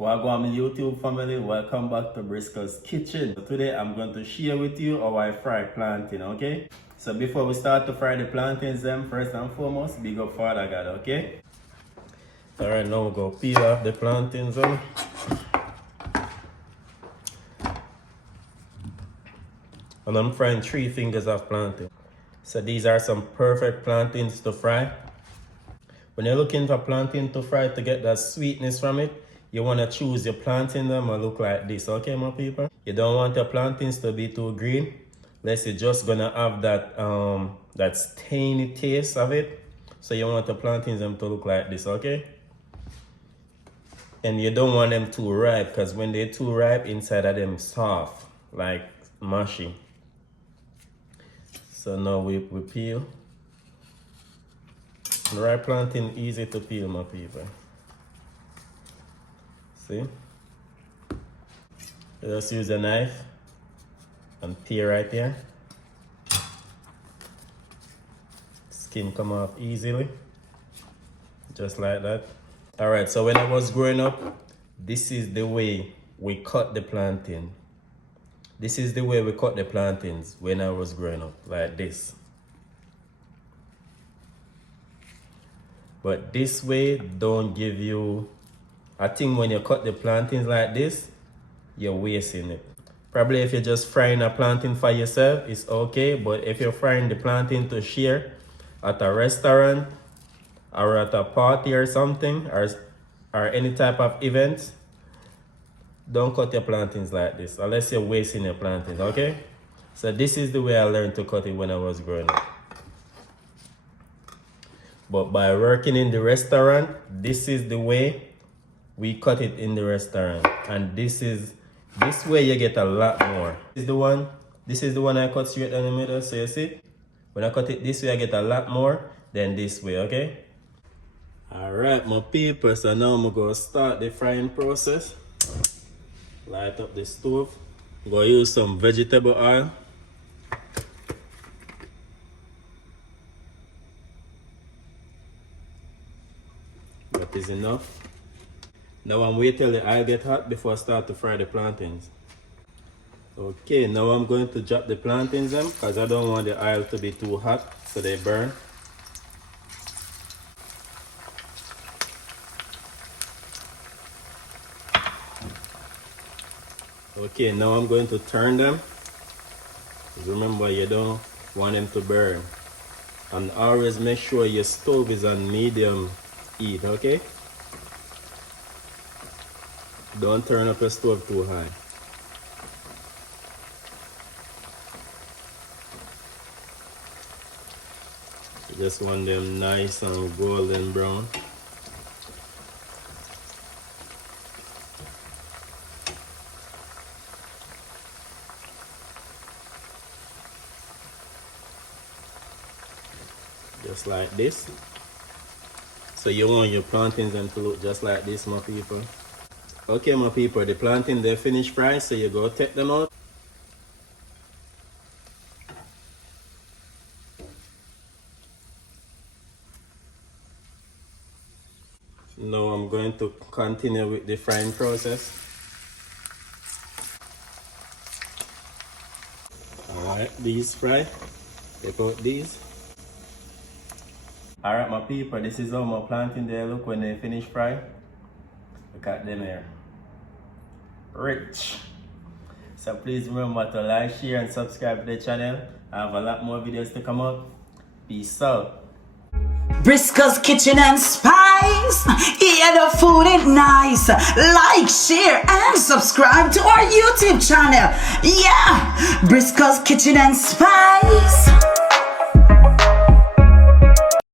Welcome my YouTube family, welcome back to Briscoe's Kitchen. Today I'm going to share with you how I fry plantain, okay? So before we start to fry the plantains, first and foremost, big up Father God, okay? Alright, now we'll go peel off the plantains. And I'm frying 3 fingers of plantain. So these are some perfect plantains to fry. When you're looking for plantain to fry to get that sweetness from it, you want to choose your plantain them and look like this, okay my people? You don't want your plantains to be too green, unless you're just gonna have that that stainy taste of it. So you want the plantains them to look like this, okay? And you don't want them too ripe, because when they're too ripe, inside of them soft, like mushy. So now we peel. The ripe plantain easy to peel, my people. See? Just use a knife and peel right here. Skin come off easily, just like that. Alright, so when I was growing up, this is the way we cut the plantain. This is the way we cut the plantains when I was growing up, like this. But this way don't give you, I think when you cut the plantains like this, you're wasting it. Probably if you're just frying a plantain for yourself, it's okay. But if you're frying the plantain to share at a restaurant or at a party or something, or any type of event, don't cut your plantains like this unless you're wasting your plantains, okay? So this is the way I learned to cut it when I was growing up. But by working in the restaurant, this is the way we cut it in the restaurant. And this way you get a lot more. This is the one I cut straight down the middle, so you see? When I cut it this way, I get a lot more than this way, okay? Alright, my people, so now I'm going to start the frying process. Light up the stove. I'm going to use some vegetable oil. That is enough. Now I'm waiting till the oil get hot before I start to fry the plantains. Okay, now I'm going to drop the plantains in because I don't want the oil to be too hot so they burn. Okay, now I'm going to turn them. Remember, you don't want them to burn. And always make sure your stove is on medium heat, okay? Don't turn up your stove too high. You just want them nice and golden brown. Just like this. So you want your plantains them to look just like this, my people. Okay, my people, the plantain they're finished fried, so you go take them out. Now I'm going to continue with the frying process. Alright, these fry. Take out these. Alright my people, this is how my plantain they look when they finish fry. Look at them here. Rich. So please remember to like, share and subscribe to the channel. I have a lot more videos to come up. Peace out. Briscoe's Kitchen and Spice. Yeah, the food is nice. Like, share, and subscribe to our YouTube channel. Yeah, Briscoe's Kitchen and Spice.